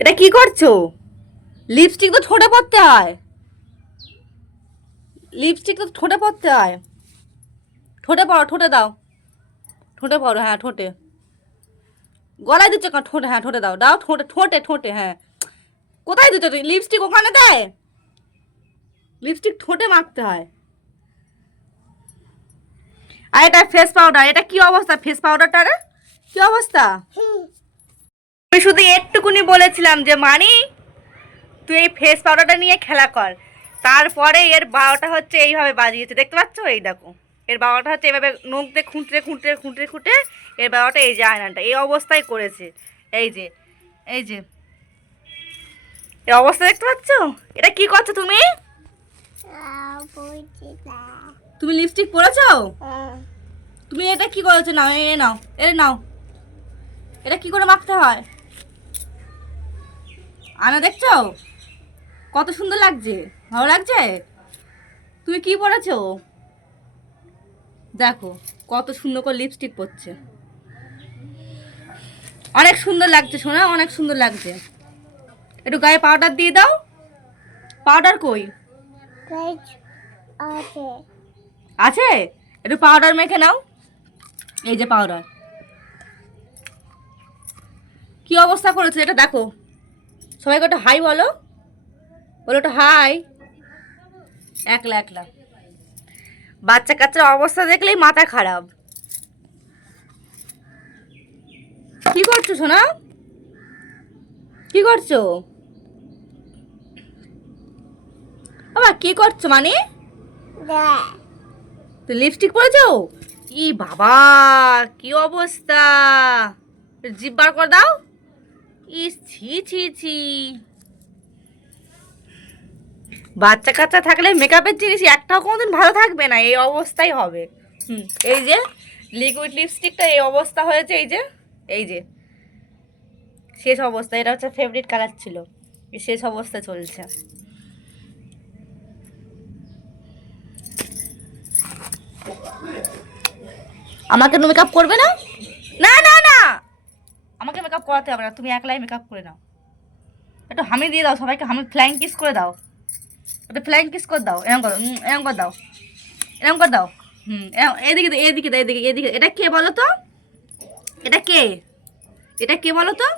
এটা কি করছ? লিপস্টিক তো ঠোঁটে পড়তে হয়। লিপস্টিক তো ঠোঁটে পড়তে হয়। ঠোঁটে পড়ো ঠোঁটে দাও। ঠোঁটে পড়ো হ্যাঁ ঠোঁটে। গলায় দিচ্ছ কেন ঠোঁটে হ্যাঁ ঠোঁটে দাও। দাও ঠোঁটে ঠোঁটে ঠোঁটে হ্যাঁ। কোথায় দিচ্ছ তুই? লিপস্টিক ওখানে দেয় লিপস্টিক ঠোঁটে মাখতে হয়। আর এটা ফেস পাউডার এটা কি অবস্থা ফেস পাউডারটা রে? কি অবস্থা? আমি শুধু একটুকুনি বলেছিলাম যে মানি তুই এই ফেস পাউডারটা নিয়ে খেলা কর। তারপরে এর বারোটা হচ্ছে এইভাবে বাজিয়েছে। দেখতে পাচ্ছ? এই দেখো। এর বারোটা হচ্ছে এভাবে নখ দিয়ে খুঁটে খুঁটে খুঁটে খুঁটে এর বারোটা এই যে আয়নাটা। এই অবস্থায় করেছে। এই যে এই যে। এই অবস্থা দেখতে পাচ্ছ? এটা কি করছ তুমি? তুমি লিপস্টিক পরেছো? তুমি এটা কি করেছ? নাও এ নাও এ নাও। এটা কি করে মাখতে হয়? আনা দেখছ? কত সুন্দর লাগছে। ভালো লাগছে? তুমি কি পরেছো? দেখো কত সুন্দর করে লিপস্টিক পরছে। অনেক সুন্দর লাগছে শোনা অনেক সুন্দর লাগছে। একটু গায়ে পাউডার দিয়ে দাও। পাউডার কই? আছে। একটু পাউডার মেখে নাও। এই যে পাউডার কি অবস্থা করেছে এটা দেখো। সবাইকে একটা হাই বলো। বলো একটা হাই একলা একলা। বাচ্চা কাচ্চার অবস্থা দেখলেই মাথা খারাপ। কি করছ, সোনা? কি করছ? বাবা, কি করছ মানে? তুই লিপস্টিক পরেছো? ই বাবা, কি অবস্থা? জিভ বার করে দাও। ইস, ছি ছি ছি। বাচ্চা কাচ্চা থাকলে মেকআপের জিনিস একটাও কোনোদিন ভালো থাকবে না, এই অবস্থাই হবে। হুম, এই যে লিকুইড লিপস্টিকটা এই অবস্থা হয়েছে, এই যে এই যে। শেষ অবস্থা, এটা হচ্ছে ফেভারিট কালার ছিল। শেষ অবস্থা চলছে। আমাকে মেকআপ করবে না? আমাকে মেকআপ করাতে হবে না, তুমি একলাই মেকআপ করে নাও। একটু হামি দিয়ে দাও সবাইকে, হামি ফ্ল্যাং কিস করে দাও। একটা ফ্ল্যাং কিস করে দাও, এরম করো এরম করে দাও। এরম করে দাও, হুম এদিকে এদিকে এদিকে এদিকে, এটা কে বলো তো? এটা কে? এটা কে বলো তো?